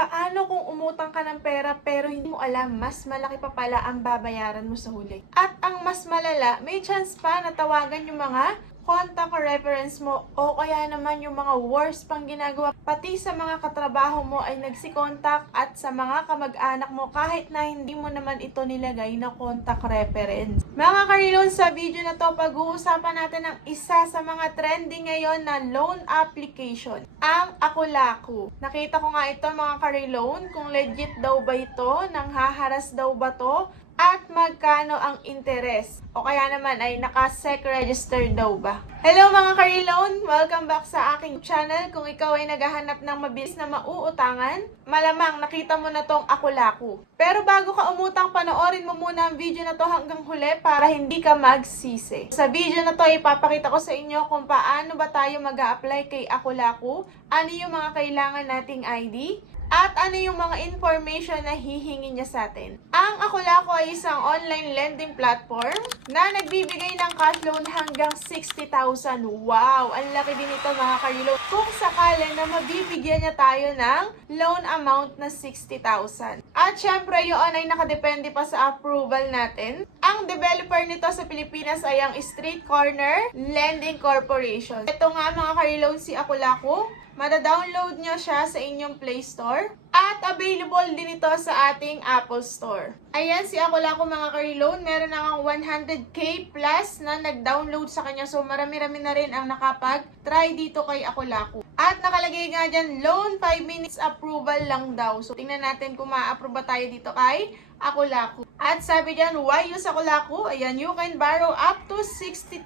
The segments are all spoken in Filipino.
Paano kung umutang ka ng pera pero hindi mo alam, mas malaki pa pala ang babayaran mo sa huli? At ang mas malala, may chance pa na tawagan yung mga contact reference mo o kaya naman yung mga worst pang ginagawa. Pati sa mga katrabaho mo ay nagsikontak at sa mga kamag-anak mo kahit na hindi mo naman ito nilagay na contact reference. Mga karilon, sa video na to, pag-uusapan natin ang isa sa mga trending ngayon na loan application, ang Aku-Laku. Nakita ko nga ito mga karilon, kung legit daw ba ito, nanghaharas daw ba to, at magkano ang interest. O kaya naman ay naka-SEC register daw ba? Hello mga ka-reloan! Welcome back sa aking channel. Kung ikaw ay naghahanap ng mabilis na mauutangan, malamang nakita mo na tong Aku-Laku. Pero bago ka umutang, panoorin mo muna ang video na to hanggang huli para hindi ka magsisi. Sa video na to, ipapakita ko sa inyo kung paano ba tayo mag-a-apply kay Aku-Laku, ano yung mga kailangan nating ID, at ano yung mga information na hihingi niya sa atin. Ang Aku-Laku ay isang online lending platform na nagbibigay ng cash loan hanggang 60,000. Wow! Ang laki din ito mga ka-reload. Kung sakali na mabibigyan niya tayo ng loan amount na 60,000. At syempre yun ay nakadepende pa sa approval natin. Ang developer nito sa Pilipinas ay ang Street Corner Lending Corporation. Ito nga mga ka-reload si Aku-Laku. Mada-download nyo siya sa inyong Play Store at available din ito sa ating Apple Store. Ayan si Aku-Laku mga ka-reload, meron na ang 100k plus na nag-download sa kanya. So marami-rami na rin ang nakapag-try dito kay Aku-Laku. At nakalagay nga dyan, loan 5 minutes approval lang daw. So tingnan natin kung ma-approve ba tayo dito kay Aku-Laku. At sabi dyan, why use Aku-Laku? Ayan, you can borrow up to 60,000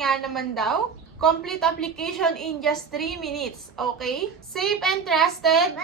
nga naman daw. Complete application in just 3 minutes, okay? Safe and trusted,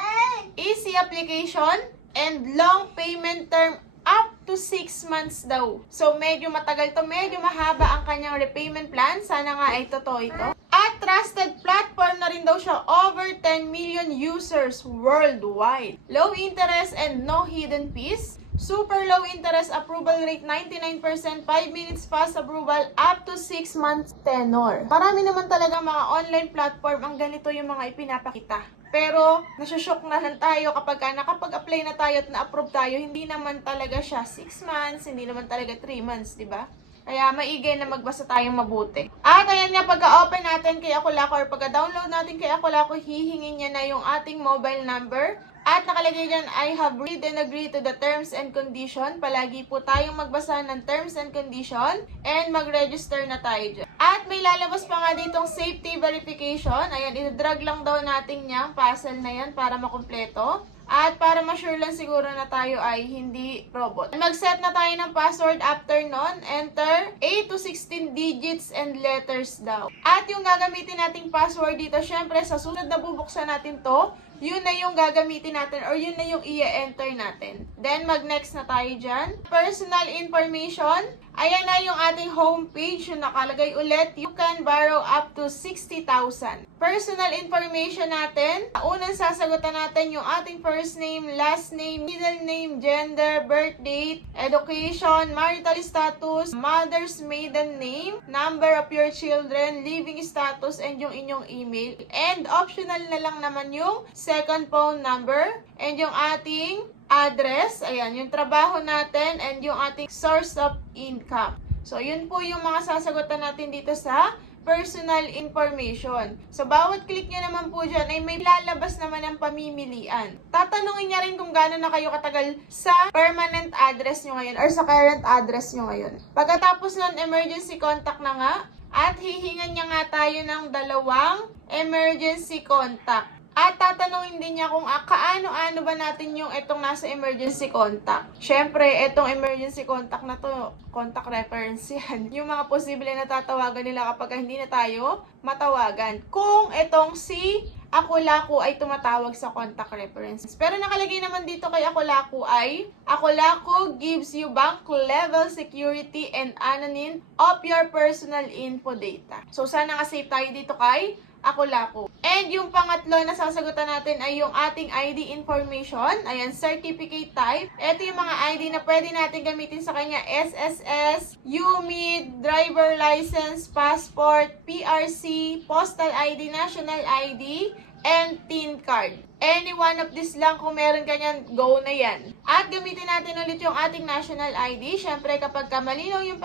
easy application, and long payment term up to 6 months daw. So, medyo matagal to, medyo mahaba ang kanyang repayment plan. Sana nga ay totoo ito. At trusted platform na rin daw siya, over 10 million users worldwide. Low interest and no hidden fees. Super low interest approval rate, 99%, 5 minutes fast approval, up to 6 months tenor. Marami naman talaga mga online platform ang ganito yung mga ipinapakita. Pero, nasyoshock na lang tayo kapag nakapag-apply na tayo at na-approve tayo, hindi naman talaga siya 6 months, hindi naman talaga 3 months, di ba? Kaya maigay na magbasa tayong mabuti. At ayan nga, pagka-open natin kay Aku-Laku or pagka-download natin kay Aku-Laku, hihingin niya na yung ating mobile number. At nakalagay dyan, I have read and agree to the terms and condition. Palagi po tayong magbasa ng terms and condition and mag-register na tayo dyan. At may lalabas pa nga ditong safety verification. Ayan, itadrag lang daw natin yung puzzle na yan para makumpleto. At para ma-sure lang siguro na tayo ay hindi robot. Mag-set na tayo ng password after nun. Enter 8 to 16 digits and letters daw. At yung gagamitin nating password dito, syempre sa sunod na bubuksan natin to, yun na yung gagamitin natin or yun na yung i-enter natin. Then, mag-next na tayo dyan. Personal information. Ayan na yung ating homepage. Yung nakalagay ulit, you can borrow up to 60,000. Personal information natin. Unang sasagutan natin yung ating first name, last name, middle name, gender, birth date, education, marital status, mother's maiden name, number of your children, living status, and yung inyong email. And optional na lang naman yung second phone number, and yung ating address, ayan, yung trabaho natin, and yung ating source of income. So, yun po yung mga sasagutan natin dito sa personal information. So, bawat click nyo naman po dyan ay may lalabas naman ang pamimilian. Tatanungin niya rin kung gaano na kayo katagal sa permanent address nyo ngayon or sa current address nyo ngayon. Pagkatapos nun, emergency contact na nga. At hihingan niya nga tayo ng 2 emergency contact. At tatanungin din niya kung kaano-ano ba natin yung itong nasa emergency contact. Syempre, itong emergency contact na to, contact reference yan. Yung mga posible na tatawagan nila kapag hindi na tayo matawagan. Kung itong si Aku-Laku ay tumatawag sa contact reference. Pero nakalagay naman dito kay Aku-Laku ay, Aku-Laku gives you bank level security and anonym of your personal info data. So, sana nga-save tayo dito kay Aku-Laku. And yung pangatlo na sasagutan natin ay yung ating ID information. Ayan, certificate type. Ito yung mga ID na pwede natin gamitin sa kanya. SSS, UMID, driver license, passport, PRC, postal ID, national ID, and TIN card. Any one of this lang, kung meron ka niyan, go na yan. At gamitin natin ulit yung ating national ID. Syempre, kapag malinaw yung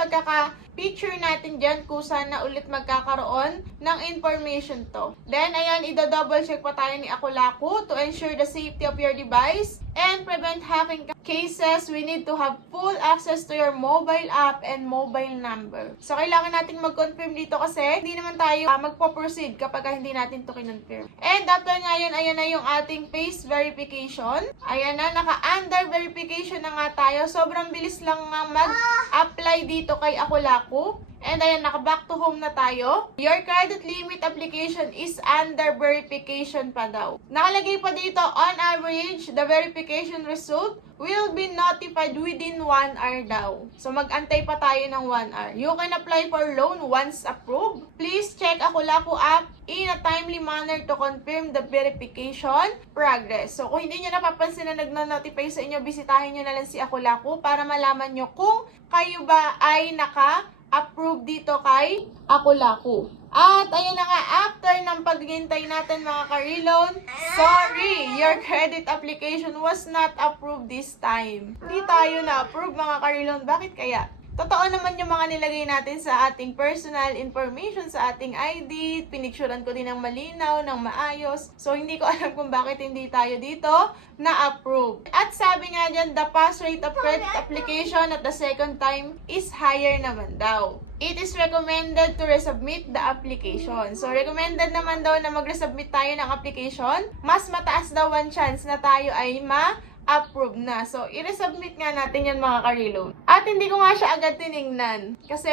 picture natin dyan, kusa na ulit magkakaroon ng information to. Then, ayan, double check pa tayo ni Akulaku to ensure the safety of your device and prevent hacking cases. We need to have full access to your mobile app and mobile number. So, kailangan natin mag-confirm dito kasi hindi naman tayo magpo-proceed kapag hindi natin to kinonfirm. And after ngayon, ayan na yung ating face verification. Ayan na, naka-under verification na nga tayo. Sobrang bilis lang mag-apply dito kay Akulaku. And ayan, naka-back to home na tayo. Your credit limit application is under verification pa daw. Nakalagay pa dito, on average, the verification result will be notified within 1 hour daw. So, mag-antay pa tayo ng 1 hour. You can apply for loan once approved. Please check Akulaku app in a timely manner to confirm the verification progress. So, kung hindi nyo napapansin na nagno-notify sa inyo, bisitahin nyo na lang si Akulaku para malaman nyo kung kayo ba ay naka-approve dito kay Akulaku. At ayun na nga, after ng paghintay natin mga ka-reloan, sorry, your credit application was not approved this time. Hindi tayo na-approve mga ka-reloan. Bakit kaya? Totoo naman yung mga nilagay natin sa ating personal information, sa ating ID. Pinicturean ko din ng malinaw, ng maayos. So, hindi ko alam kung bakit hindi tayo dito na-approve. At sabi nga dyan, the pass rate of credit application at the second time is higher naman daw. It is recommended to resubmit the application. So, recommended naman daw na mag-resubmit tayo ng application. Mas mataas daw one chance na tayo ay approve na. So, i-resubmit nga natin yan mga ka-reloan. At hindi ko nga siya agad tinignan. Kasi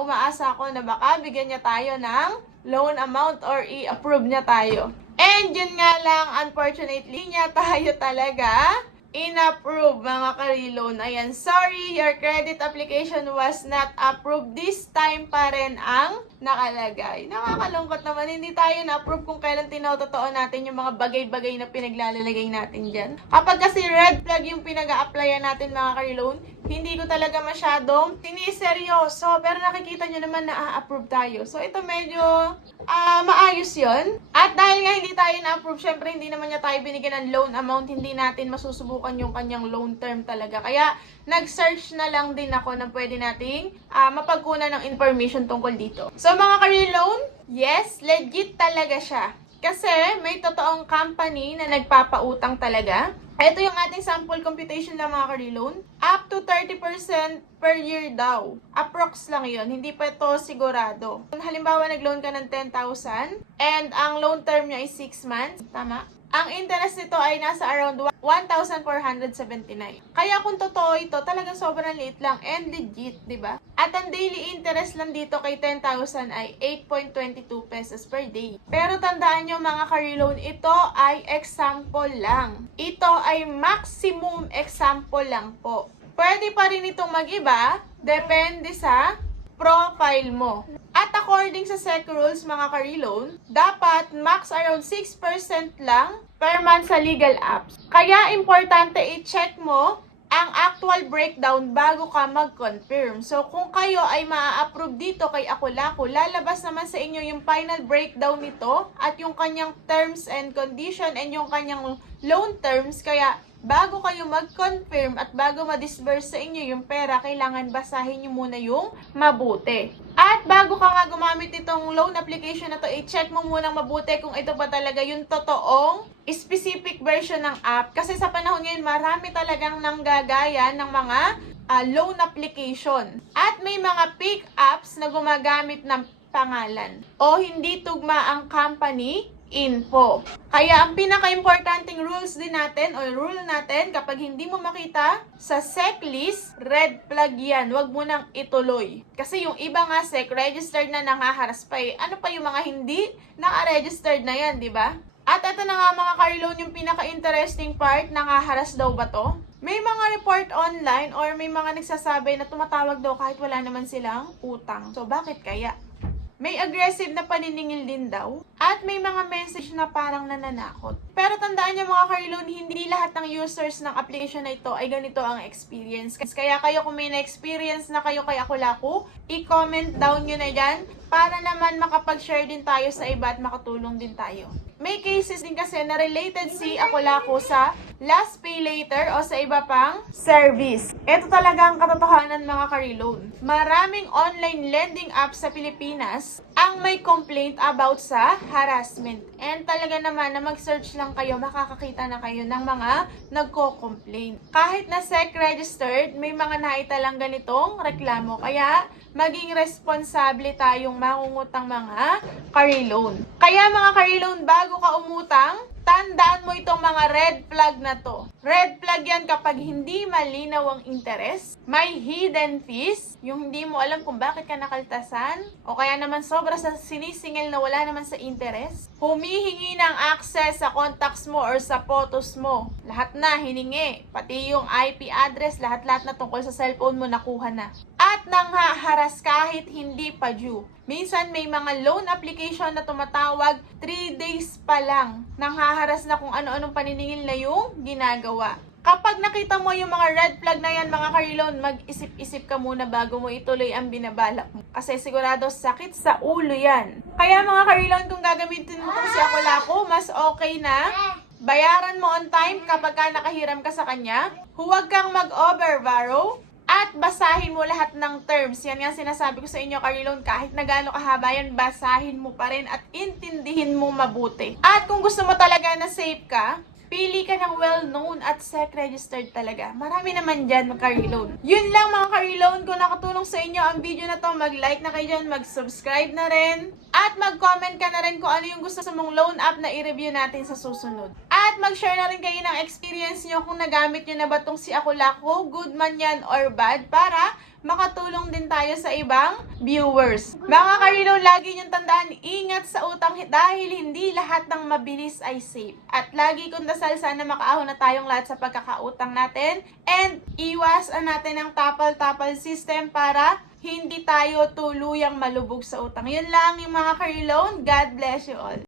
umaasa ako na baka bigyan niya tayo ng loan amount or i-approve niya tayo. And yun nga lang, unfortunately, niya tayo talaga in-approve mga ka-reloan. Ayan, sorry, your credit application was not approved. This time pa rin ang nakalagay. Nakakalungkot naman, hindi tayo na-approve kung kailan tinototoo natin yung mga bagay-bagay na pinaglalagay natin dyan. Kapag kasi red flag yung pinag-a-applyan natin mga ka-reloan, hindi ko talaga masyadong siniseryoso. Pero nakikita nyo naman na approve tayo. So, ito medyo maayos yon. At dahil nga hindi tayo na-approve, syempre hindi naman niya tayo binigyan ng loan amount. Hindi natin masusubukan yung kanyang loan term talaga. Kaya, nag-search na lang din ako na pwede nating mapagkunan ng information tungkol dito. So, mga ka-reloan, yes, legit talaga siya. Kasi may totoong company na nagpapautang talaga. Ito yung ating sample computation lang mga ka-reloan. Up to 30% per year daw. Approx lang yun. Hindi pa ito sigurado. Kung halimbawa nag-loan ka ng 10,000 and ang loan term niya is 6 months. Tama? Ang interest nito ay nasa around 1,479. Kaya kung totoo ito, talagang sobrang liit lang and legit, di ba? At ang daily interest lang dito kay 10,000 ay 8.22 pesos per day. Pero tandaan nyo mga ka-reloan, ito ay example lang. Ito ay maximum example lang po. Pwede pa rin itong mag-iba, depende sa profile mo. At according sa SEC rules mga ka-reloan, dapat max around 6% lang per month sa legal apps. Kaya importante i-check mo ang actual breakdown bago ka mag-confirm. So kung kayo ay maa-approve dito kay Akulaku, lalabas naman sa inyo yung final breakdown nito at yung kanyang terms and condition and yung kanyang loan terms. Kaya bago kayo mag-confirm at bago ma-disburse sa inyo yung pera, kailangan basahin nyo muna yung mabuti. At bago ka nga gumamit itong loan application na to, i-check mo munang mabuti kung ito ba talaga yung totoong specific version ng app. Kasi sa panahon ngayon, marami talagang nanggagaya ng mga loan application. At may mga fake apps na gumagamit ng pangalan o hindi tugma ang company info. Kaya ang pinaka-importanting rules din natin o rule natin, kapag hindi mo makita sa SEC list, red flag yan. Huwag mo nang ituloy. Kasi yung iba nga SEC, registered na nangaharas pa eh. Ano pa yung mga hindi naka-registered na yan, di ba? At ito na nga mga ka-reloan, yung pinaka-interesting part, nangaharas daw ba to? May mga report online or may mga nagsasabi na tumatawag daw kahit wala naman silang utang. So, bakit kaya? May aggressive na paniningil din daw. At may mga message na parang nananakot. Pero tandaan niyo mga ka-reloan, hindi lahat ng users ng application na ito ay ganito ang experience. Kaya kayo kung may na-experience na kayo kay Akulaku, i-comment down nyo na dyan para naman makapag-share din tayo sa iba at makatulong din tayo. may cases din kasi na related si Akulako sa last pay later o sa iba pang service. Ito talaga ang katotohanan mga ka-reload. Maraming online lending apps sa Pilipinas ang may complaint about sa harassment. And talaga naman na mag-search lang kayo, makakakita na kayo ng mga nagko-complain. Kahit na SEC registered, may mga naitalang ganitong reklamo. Kaya maging responsable tayong mangungutang mga ka-reload. Kaya mga ka-reload, bago ka umutang, tandaan mo itong mga red flag na to. Red flag yan kapag hindi malinaw ang interest, may hidden fees, yung hindi mo alam kung bakit ka nakaltasan, o kaya naman sobra sa sinisingil na wala naman sa interest, humihingi ng access sa contacts mo or sa photos mo. Lahat na hiningi, pati yung IP address, lahat-lahat na tungkol sa cellphone mo nakuha na. At nanghaharas kahit hindi pa due. Minsan may mga loan application na tumatawag 3 days pa lang. Nanghaharas na kung ano-anong paniningil na yung ginagawa. Kapag nakita mo yung mga red flag na yan mga ka-reload, mag-isip-isip ka muna bago mo ituloy ang binabalak mo. Kasi sigurado sakit sa ulo yan. Kaya mga ka-reload, kung gagamitin mo kung si Akulako, mas okay na bayaran mo on time kapag ka nakahiram ka sa kanya. Huwag kang mag-overborrow. At basahin mo lahat ng terms. Yan nga sinasabi ko sa inyo, ka-reload, kahit na gaano kahaba yan, basahin mo pa rin at intindihin mo mabuti. At kung gusto mo talaga na safe ka, pili ka ng well-known at SEC-registered talaga. Marami naman dyan, ka-reload. Yun lang mga ka-reload. Kung nakatulong sa inyo ang video na to, mag-like na kayo dyan, mag-subscribe na rin. At mag-comment ka na rin kung ano yung gusto sa mong loan app na i-review natin sa susunod. At mag-share na rin kayo ng experience nyo kung nagamit nyo na ba itong si Akulako, good man yan or bad, para makatulong din tayo sa ibang viewers. Mga ka-reload, lagi niyong tandaan, ingat sa utang dahil hindi lahat ng mabilis ay safe. At lagi kong dasal, sana makaahon na tayong lahat sa pagkakautang natin and iwasan natin ang tapal-tapal system para hindi tayo tuluyang malubog sa utang. Yun lang yung mga ka-reload. God bless you all.